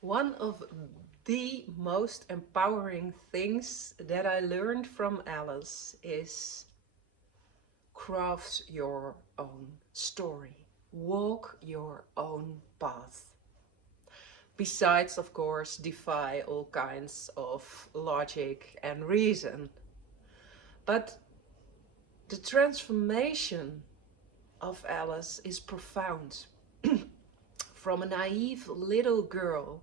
One of the most empowering things that I learned from Alice is craft your own story. Walk your own path. Besides, of course, defy all kinds of logic and reason. But the transformation of Alice is profound. From a naive little girl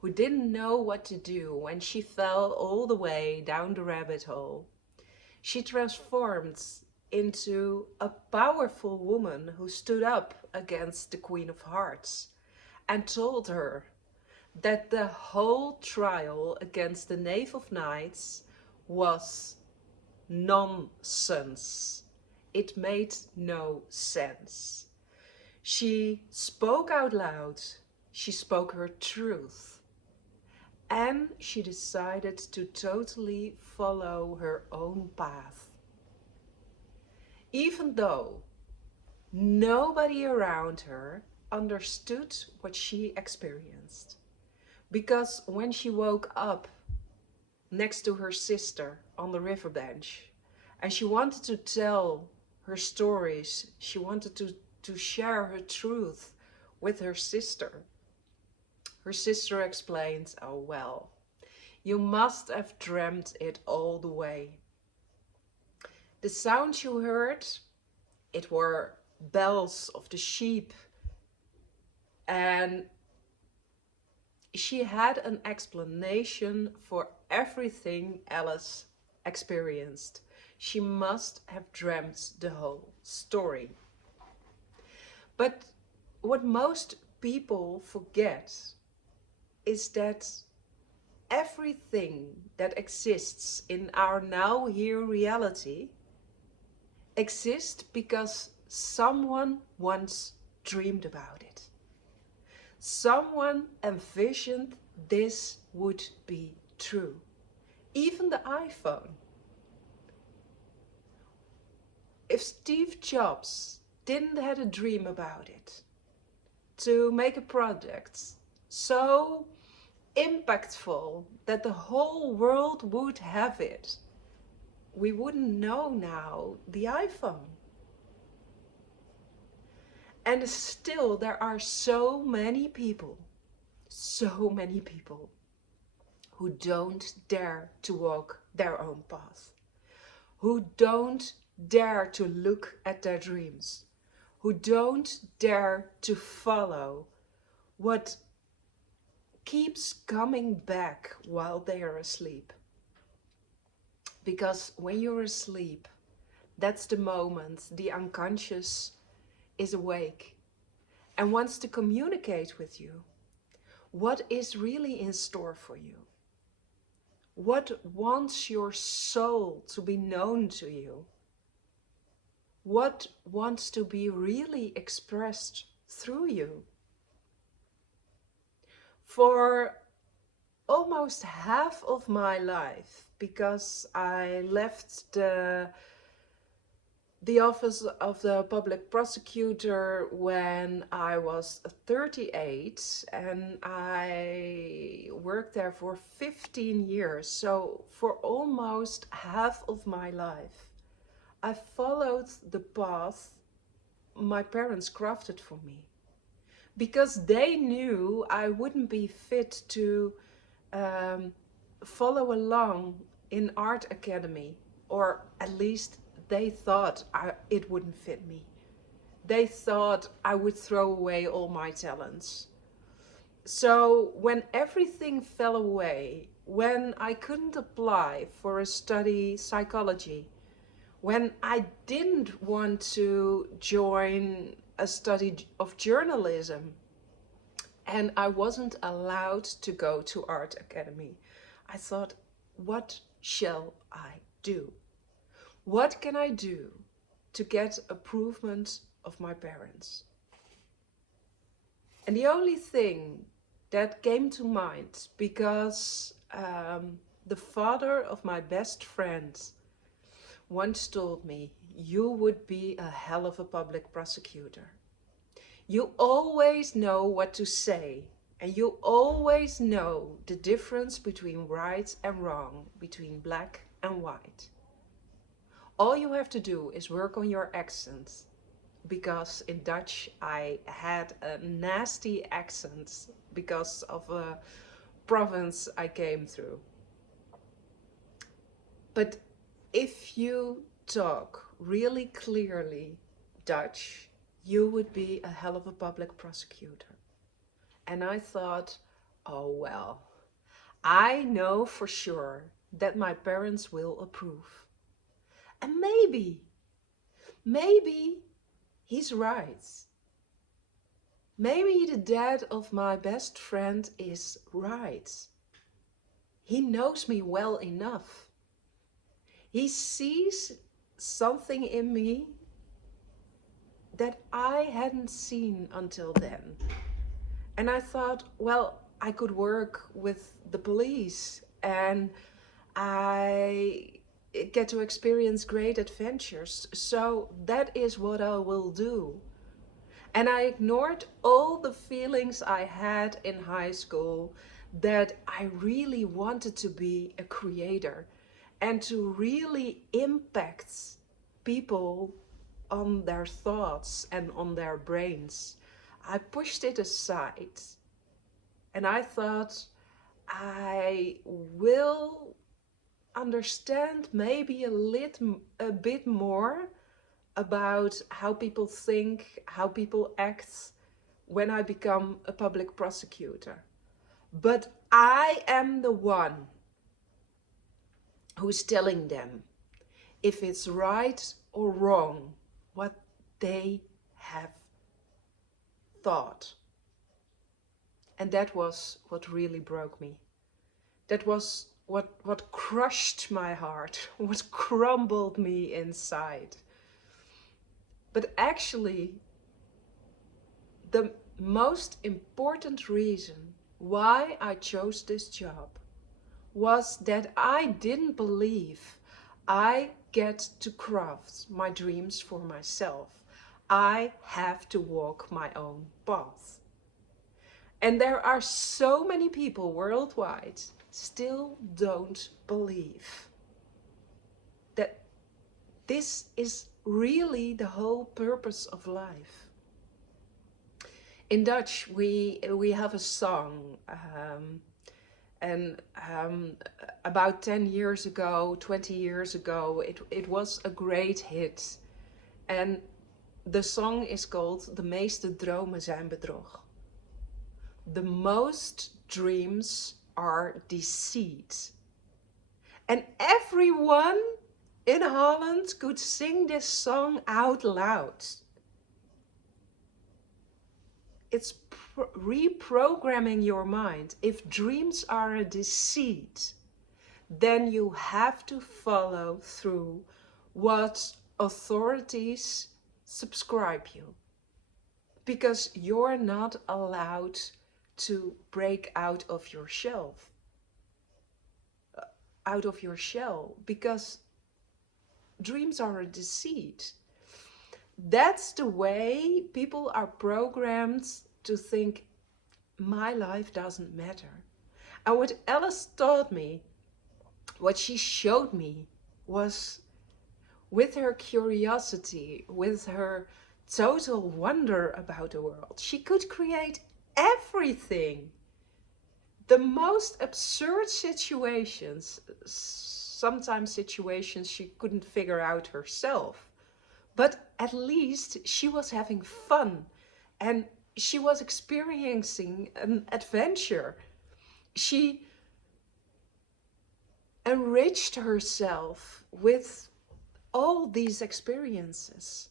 who didn't know what to do when she fell all the way down the rabbit hole, she transformed into a powerful woman who stood up against the Queen of Hearts and told her that the whole trial against the Knave of Knights was nonsense. It made no sense. She spoke out loud, she spoke her truth, and she decided to totally follow her own path. Even though nobody around her understood what she experienced. Because when she woke up next to her sister on the river bench and she wanted to tell her stories, she wanted to share her truth with her sister. Her sister explained, "Oh well, you must have dreamt it all the way. The sounds you heard, it were bells of the sheep." And she had an explanation for everything Alice experienced. She must have dreamt the whole story. But what most people forget is that everything that exists in our now here reality exists because someone once dreamed about it. Someone envisioned this would be true. Even the iPhone. If Steve Jobs didn't had a dream about it, to make a product so impactful that the whole world would have it, we wouldn't know now the iPhone. And still there are so many people who don't dare to walk their own path, who don't dare to look at their dreams, who don't dare to follow what keeps coming back while they are asleep. Because when you're asleep, that's the moment the unconscious is awake and wants to communicate with you what is really in store for you. What wants your soul to be known to you? What wants to be really expressed through you? For almost half of my life, because I left the office of the public prosecutor when I was 38, and I worked there for 15 years. So for almost half of my life, I followed the path my parents crafted for me, because they knew I wouldn't be fit to follow along in art academy, or at least they thought it wouldn't fit me. They thought I would throw away all my talents. So when everything fell away, when I couldn't apply for a study psychology, when I didn't want to join a study of journalism, and I wasn't allowed to go to art academy, I thought, what shall I do? What can I do to get approval of my parents? And the only thing that came to mind, because the father of my best friend once told me, you would be a hell of a public prosecutor. You always know what to say And you always know the difference between right and wrong, between black and white. All you have to do is work on your accent, because in Dutch I had a nasty accent because of a province I came through. But if you talk really clearly Dutch, you would be a hell of a public prosecutor. And I thought, oh well, I know for sure that my parents will approve. And maybe he's right. Maybe the dad of my best friend is right. He knows me well enough. He sees something in me that I hadn't seen until then. And I thought, well, I could work with the police and I get to experience great adventures. So that is what I will do. And I ignored all the feelings I had in high school that I really wanted to be a creator and to really impact people on their thoughts and on their brains. I pushed it aside and I thought I will understand maybe a bit more about how people think, how people act when I become a public prosecutor. But I am the one who's telling them if it's right or wrong what they have thought. And that was what really broke me. That was what crushed my heart, what crumbled me inside. But actually, the most important reason why I chose this job was that I didn't believe I get to craft my dreams for myself. I have to walk my own path. And there are so many people worldwide still don't believe that this is really the whole purpose of life. In Dutch, we have a song, and about 10 years ago, 20 years ago, it was a great hit. And the song is called De meeste dromen zijn bedrog. The most dreams are deceit. And everyone in Holland could sing this song out loud. It's reprogramming your mind. If dreams are a deceit, then you have to follow through what authorities subscribe you. Because you're not allowed to break out of your shell. Because dreams are a deceit. That's the way people are programmed to think, my life doesn't matter. And what Alice taught me, what she showed me, was with her curiosity, with her total wonder about the world, she could create everything. The most absurd situations, sometimes situations she couldn't figure out herself. But at least she was having fun and she was experiencing an adventure. She enriched herself with all these experiences,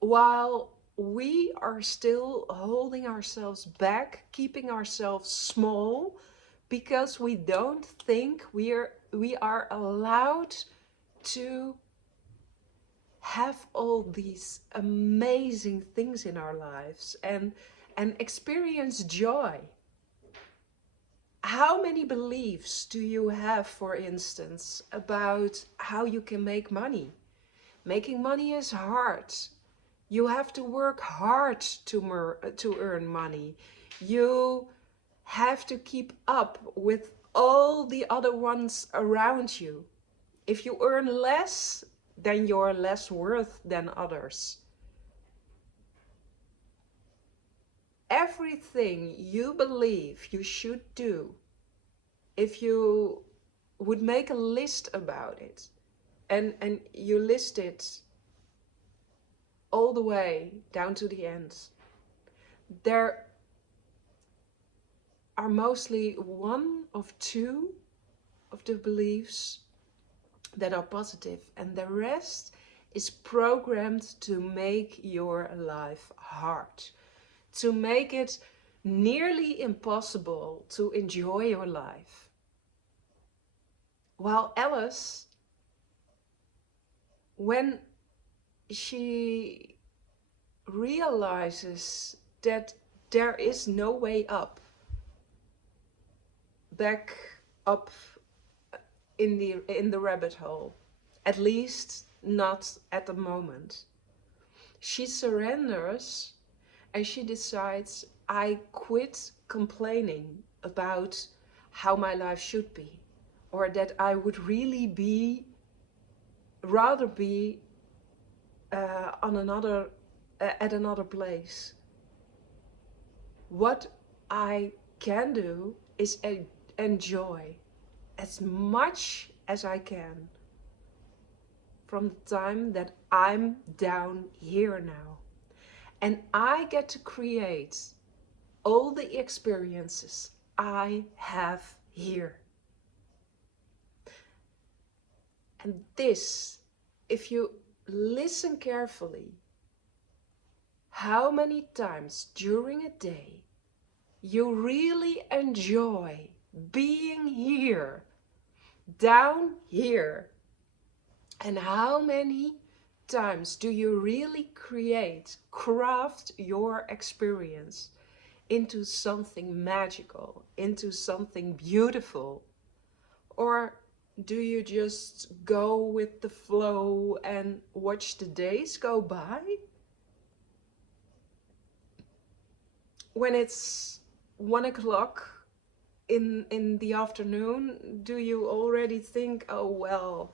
while we are still holding ourselves back, keeping ourselves small, because we don't think we are allowed to have all these amazing things in our lives and experience joy. How many beliefs do you have, for instance, about how you can make money? Making money is hard. You have to work hard to earn money. You have to keep up with all the other ones around you. If you earn less, then you're less worth than others. Everything you believe you should do, if you would make a list about it, and you list it all the way down to the end, there are mostly one of two of the beliefs that are positive, and the rest is programmed to make your life hard, to make it nearly impossible to enjoy your life. While Alice, when she realizes that there is no way up, back up in the rabbit hole, at least not at the moment, she surrenders and she decides, I quit complaining about how my life should be, or that I would really rather be at another place. What I can do is enjoy as much as I can from the time that I'm down here now. And I get to create all the experiences I have here. And this, if you listen carefully, how many times during a day you really enjoy being here, down here, and how many times do you really craft your experience into something magical, into something beautiful? Or do you just go with the flow and watch the days go by? When it's 1 o'clock in the afternoon, do you already think, oh well,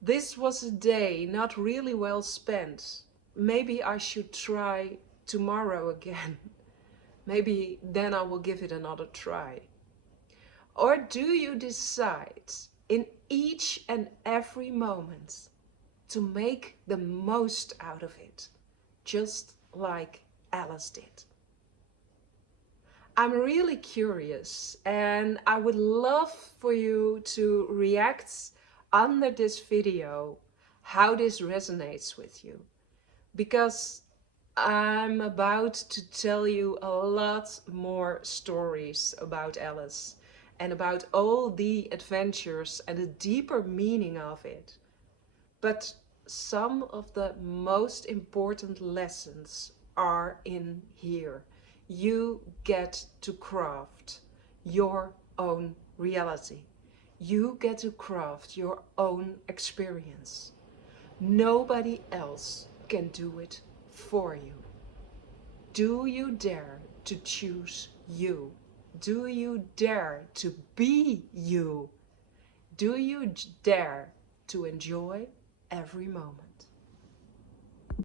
this was a day not really well spent. Maybe I should try tomorrow again. Maybe then I will give it another try. Or do you decide in each and every moment to make the most out of it, just like Alice did? I'm really curious, and I would love for you to react under this video how this resonates with you, because I'm about to tell you a lot more stories about Alice and about all the adventures and the deeper meaning of it. But some of the most important lessons are in here. You get to craft your own reality. You get to craft your own experience. Nobody else can do it for you. Do you dare to choose you? Do you dare to be you? Do you dare to enjoy every moment?